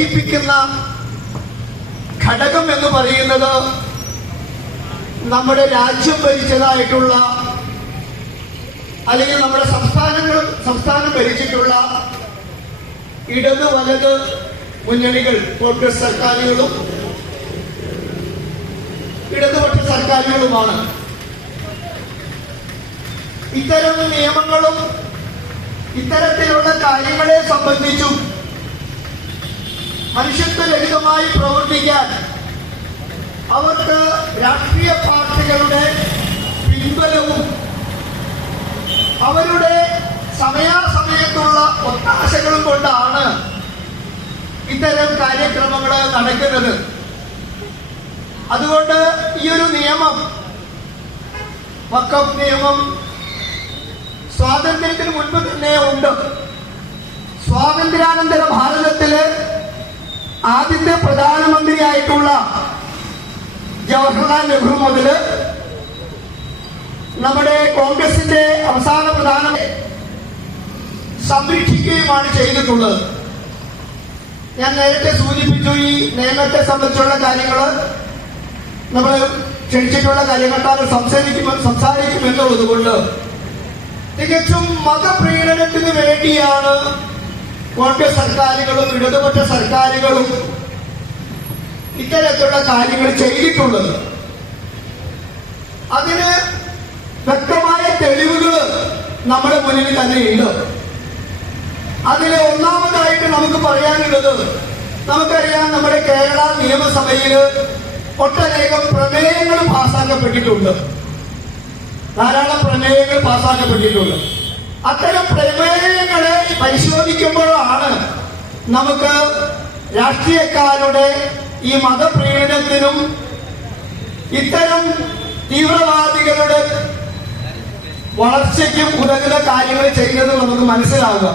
പ്രേരിപ്പിക്കുന്ന ഘടകം എന്ന് പറയുന്നത് നമ്മുടെ രാജ്യം ഭരിച്ചതായിട്ടുള്ള അല്ലെങ്കിൽ നമ്മുടെ സംസ്ഥാനം ഭരിച്ചിട്ടുള്ള ഇടത് വലത് മുന്നണികൾ, കോൺഗ്രസ് സർക്കാരുകളും ഇടതുപക്ഷ സർക്കാരുകളുമാണ്. ഇത്തരം നിയമങ്ങളും ഇത്തരത്തിലുള്ള കാര്യങ്ങളെ സംബന്ധിച്ചും മനുഷ്യത്വരഹിതമായി പ്രവർത്തിക്കാൻ അവർക്ക് രാഷ്ട്രീയ പാർട്ടികളുടെ പിൻബലവും അവരുടെ സമയാസമയത്തുള്ള ഒത്താശകളും കൊണ്ടാണ് ഇത്തരം കാര്യക്രമങ്ങൾ നടക്കുന്നത്. അതുകൊണ്ട് ഈ ഒരു നിയമം, വഖഫ് നിയമം, സ്വാതന്ത്ര്യത്തിന് മുൻപ് തന്നെ ഉണ്ട്. സ്വാതന്ത്ര്യാനന്തര ഭാരതത്തില് ആദ്യത്തെ പ്രധാനമന്ത്രിയായിട്ടുള്ള ജവഹർലാൽ നെഹ്റു മുതല് നമ്മുടെ കോൺഗ്രസിന്റെ അവസാന പ്രധാനമന്ത്രി സംരക്ഷിക്കുകയുമാണ് ചെയ്തിട്ടുള്ളത്. ഞാൻ നേരത്തെ സൂചിപ്പിച്ചു, ഈ നിയമത്തെ സംബന്ധിച്ചുള്ള കാര്യങ്ങൾ നമ്മൾ ക്ഷണിച്ചിട്ടുള്ള കാര്യങ്ങൾ സംസാരിക്കുമെന്നുള്ളത് കൊണ്ട് തികച്ചും മതപ്രീണനത്തിന് വേണ്ടിയാണ് കോൺഗ്രസ് സർക്കാരുകളും ഇടതുപക്ഷ സർക്കാരുകളും ഇത്തരത്തിലുള്ള കാര്യങ്ങൾ ചെയ്തിട്ടുള്ളത്. അതിന് വ്യക്തമായ തെളിവുകൾ നമ്മുടെ മുന്നിൽ തന്നെയുണ്ട്. അതിൽ ഒന്നാമതായിട്ട് നമുക്ക് പറയാനുള്ളത്, നമുക്കറിയാം, നമ്മുടെ കേരള നിയമസഭയിൽ ഒട്ടനേകം പ്രമേയങ്ങൾ പാസ്സാക്കപ്പെട്ടിട്ടുണ്ട്. ധാരാളം പ്രമേയങ്ങൾ പാസ്സാക്കപ്പെട്ടിട്ടുണ്ട്. അത്തരം പ്രമേയങ്ങളെ പരിശോധിക്കുമ്പോഴാണ് നമുക്ക് രാഷ്ട്രീയക്കാരുടെ ഈ മതപ്രീണനത്തിനും ഇത്തരം തീവ്രവാദികളുടെ വളർച്ചയ്ക്കും ഉതകുന്ന കാര്യങ്ങൾ ചെയ്യുന്നത് നമുക്ക് മനസ്സിലാവുക.